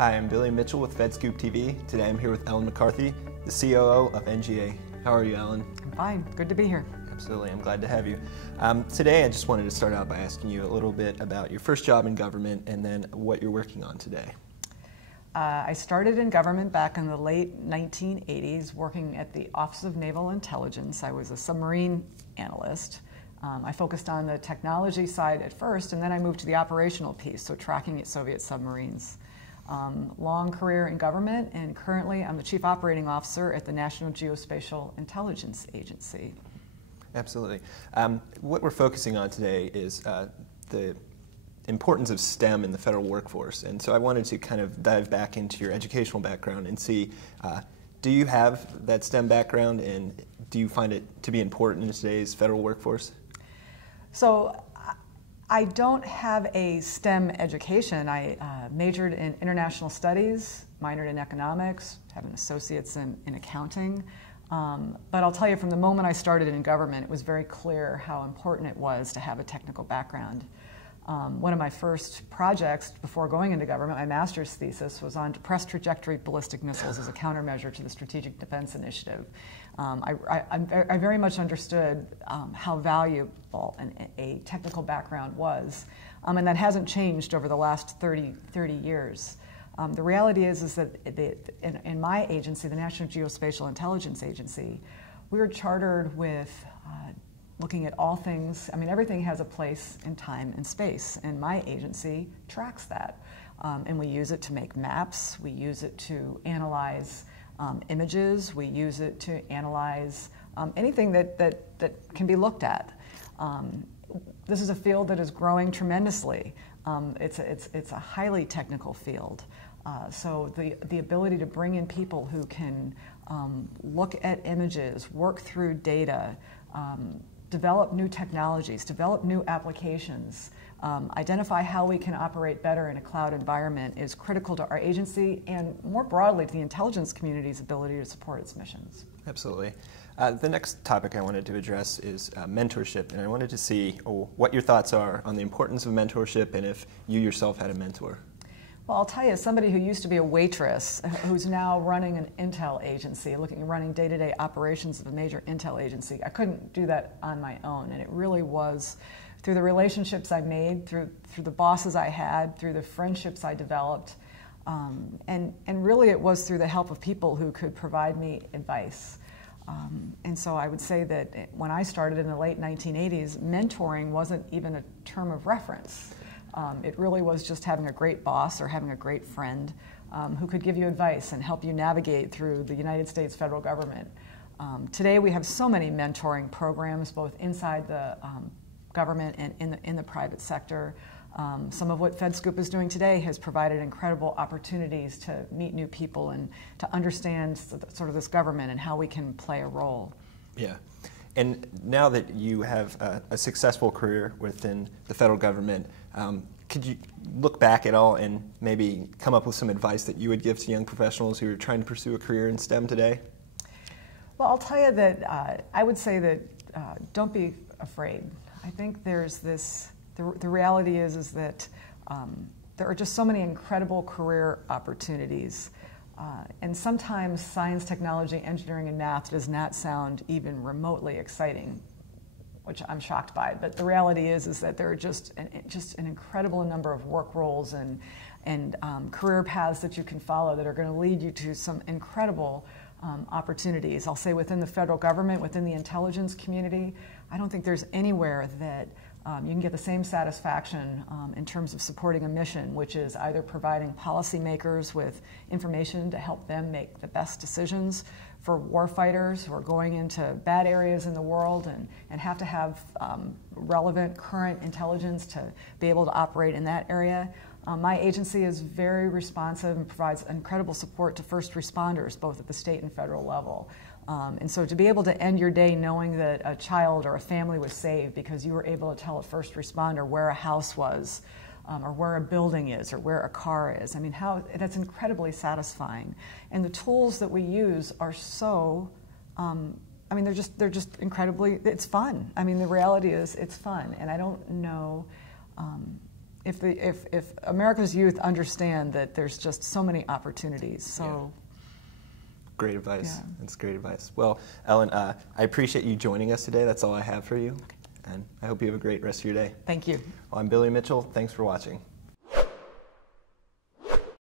Hi, I'm Billy Mitchell with FedScoop TV. Today I'm here with Ellen McCarthy, the COO of NGA. How are you, Ellen? I'm fine. Good to be here. Absolutely. I'm glad to have you. Today I just wanted to start out by asking you a little bit about your first job in government and then what you're working on today. I started in government back in the late 1980s working at the Office of Naval Intelligence. I was a submarine analyst. I focused on the technology side at first, and then I moved to the operational piece, so tracking Soviet submarines. Long career in government, and currently I'm the Chief Operating Officer at the National Geospatial Intelligence Agency. Absolutely. What we're focusing on today is the importance of STEM in the federal workforce, and so I wanted to kind of dive back into your educational background and see, do you have that STEM background, and do you find it to be important in today's federal workforce? So I don't have a STEM education. I majored in international studies, minored in economics, have an associate's in accounting. But I'll tell you, from the moment I started in government, it was very clear how important it was to have a technical background. One of my first projects before going into government, my master's thesis, was on depressed trajectory ballistic missiles as a countermeasure to the Strategic Defense Initiative. I very much understood how valuable a technical background was, and that hasn't changed over the last 30 years. The reality is that in my agency, the National Geospatial Intelligence Agency, we were chartered with looking at all things. I mean, everything has a place in time and space, and my agency tracks that. And we use it to make maps, we use it to analyze images, we use it to analyze anything that can be looked at. This is a field that is growing tremendously. It's a highly technical field. So the ability to bring in people who can look at images, work through data, develop new technologies, develop new applications, identify how we can operate better in a cloud environment is critical to our agency and more broadly to the intelligence community's ability to support its missions. Absolutely. The next topic I wanted to address is mentorship, and I wanted to see what your thoughts are on the importance of mentorship and if you yourself had a mentor. Well, I'll tell you, as somebody who used to be a waitress, who's now running an intel agency, running day-to-day operations of a major intel agency, I couldn't do that on my own, and it really was through the relationships I made, through the bosses I had, through the friendships I developed, and really it was through the help of people who could provide me advice. And so I would say that when I started in the late 1980s, mentoring wasn't even a term of reference. It really was just having a great boss or having a great friend who could give you advice and help you navigate through the United States federal government. Today we have so many mentoring programs, both inside the government and in the private sector. Some of what FedScoop is doing today has provided incredible opportunities to meet new people and to understand sort of this government and how we can play a role. Yeah. And now that you have a successful career within the federal government, could you look back at all and maybe come up with some advice that you would give to young professionals who are trying to pursue a career in STEM today? Well, I'll tell you that I would say that don't be afraid. I think there's this, the reality is that there are just so many incredible career opportunities. And sometimes science, technology, engineering, and math does not sound even remotely exciting, which I'm shocked by. But the reality is that there are just an incredible number of work roles and career paths that you can follow that are going to lead you to some incredible opportunities. I'll say within the federal government, within the intelligence community, I don't think there's anywhere that you can get the same satisfaction in terms of supporting a mission, which is either providing policymakers with information to help them make the best decisions for warfighters who are going into bad areas in the world and have to have relevant current intelligence to be able to operate in that area. My agency is very responsive and provides incredible support to first responders, both at the state and federal level. And so to be able to end your day knowing that a child or a family was saved because you were able to tell a first responder where a house was, or where a building is, or where a car is, I mean, that's incredibly satisfying. And the tools that we use are so, I mean, they're just incredibly, it's fun. I mean, the reality is it's fun, and I don't know if America's youth understand that there's just so many opportunities. So. Yeah. Great advice. Yeah. That's great advice. Well, Ellen, I appreciate you joining us today. That's all I have for you. And I hope you have a great rest of your day. Thank you. Well, I'm Billy Mitchell. Thanks for watching.